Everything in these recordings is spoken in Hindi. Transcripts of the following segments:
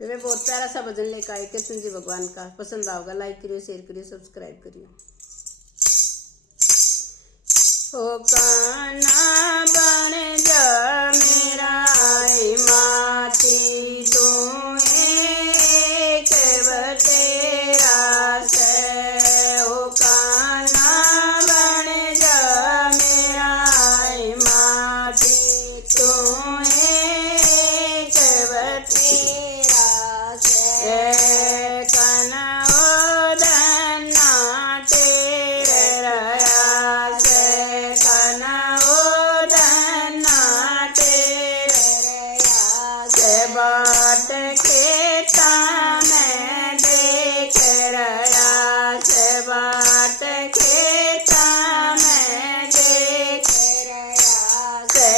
वे बहुत प्यारा सा भजन लेकर आए कृष्ण जी भगवान का। पसंद आओगा, लाइक करियो, शेयर करियो, सब्सक्राइब करियो। ओ कान्हा बन जा मेरा माती तू एक बतेरा से। ओ कान्हा बन जा मेरा माती तू एक बतेरा से। बाट खेता में देख रहा से, बाट खेता में देख रहा से।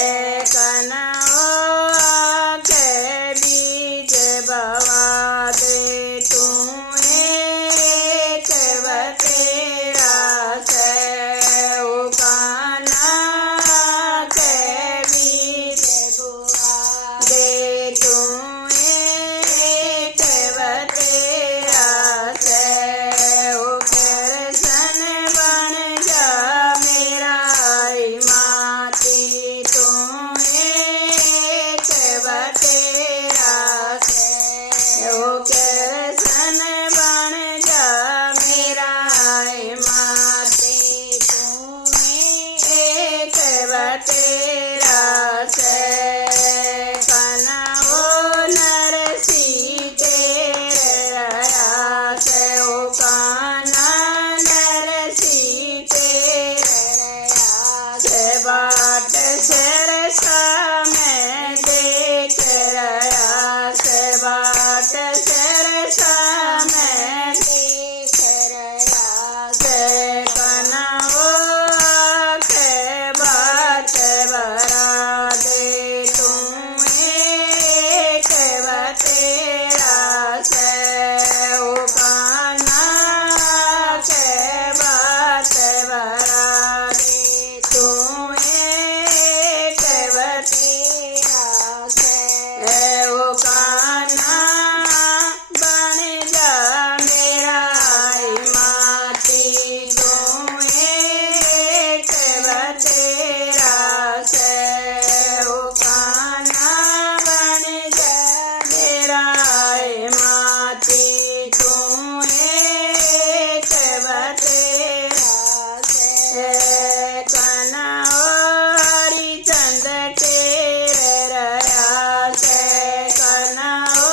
कनौ के बीज बवा दे तू एक बतेरा से। ओ कान्हा के बीज बवा दे तू एक बतेरा से। ओ कृष्ण बन जा मेरा माती तू एक बतेरा से। ओ कृष्ण बन जा मेरा माती तू एक बतेरा से। बाट सरसा में देख रहा से, बाट सरसा में देख रहा से। कनौ के बात बरा दे तू एक बतेरा से। ओ कान्हा के बात बरा दे तू ओ कान्हा बन जा मेरा माती तू एक बतेरा से। ओ कान्हा बन जा मेरा माती तू एक बतेरा से। कनौ हरिचंद टेर रहा से, कनौ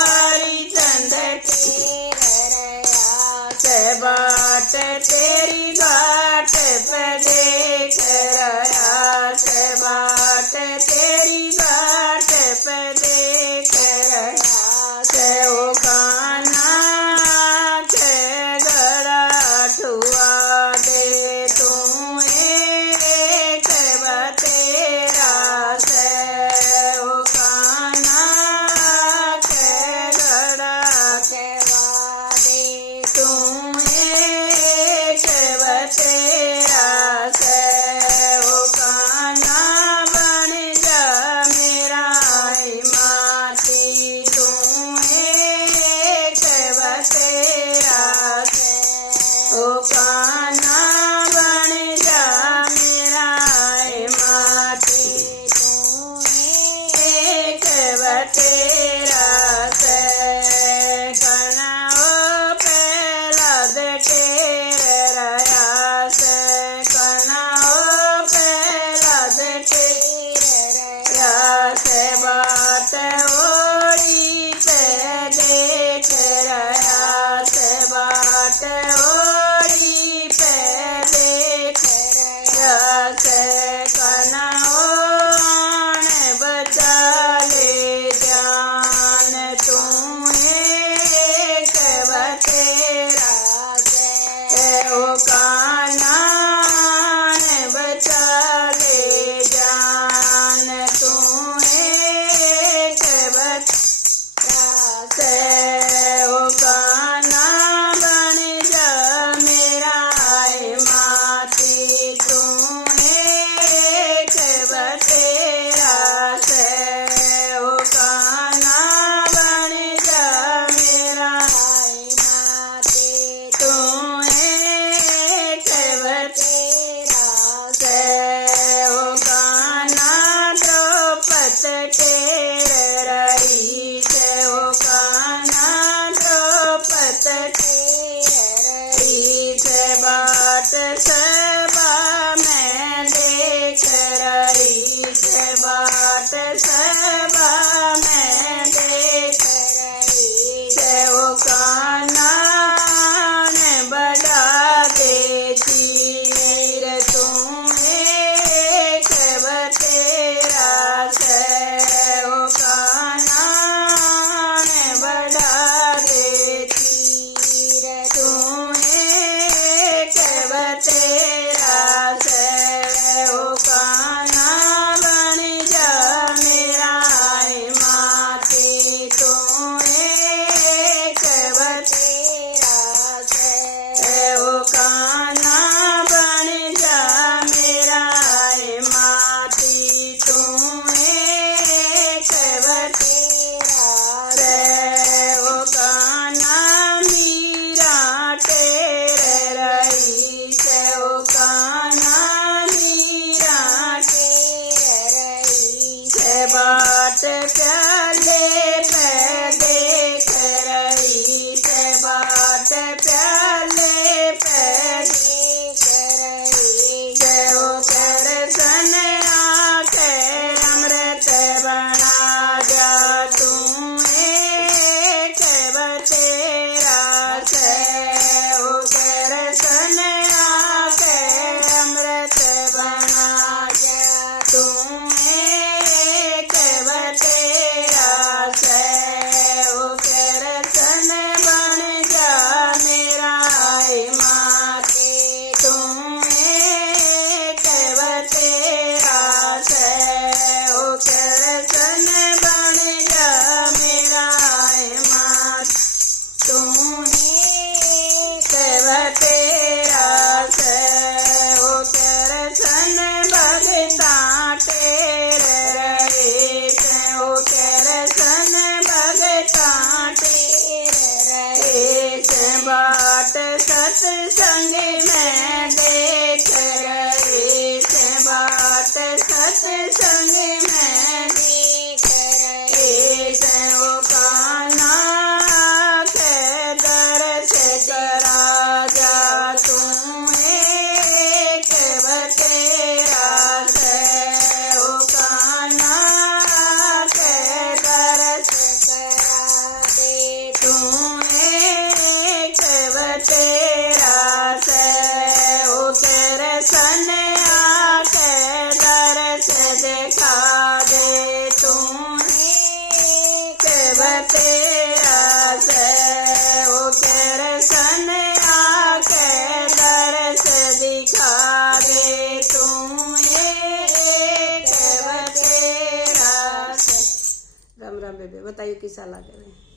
हरिचंद टेर रहा से। बाट तेरी घाट पे देख रहा से, बाट तेरी घाट पे देख रहा बतेरा से ओ कृष्ण आके दर्श दिखा दे तुम्हें एक बतेरा से। राम राम बेबे, बताइए कैसा लग रहा है।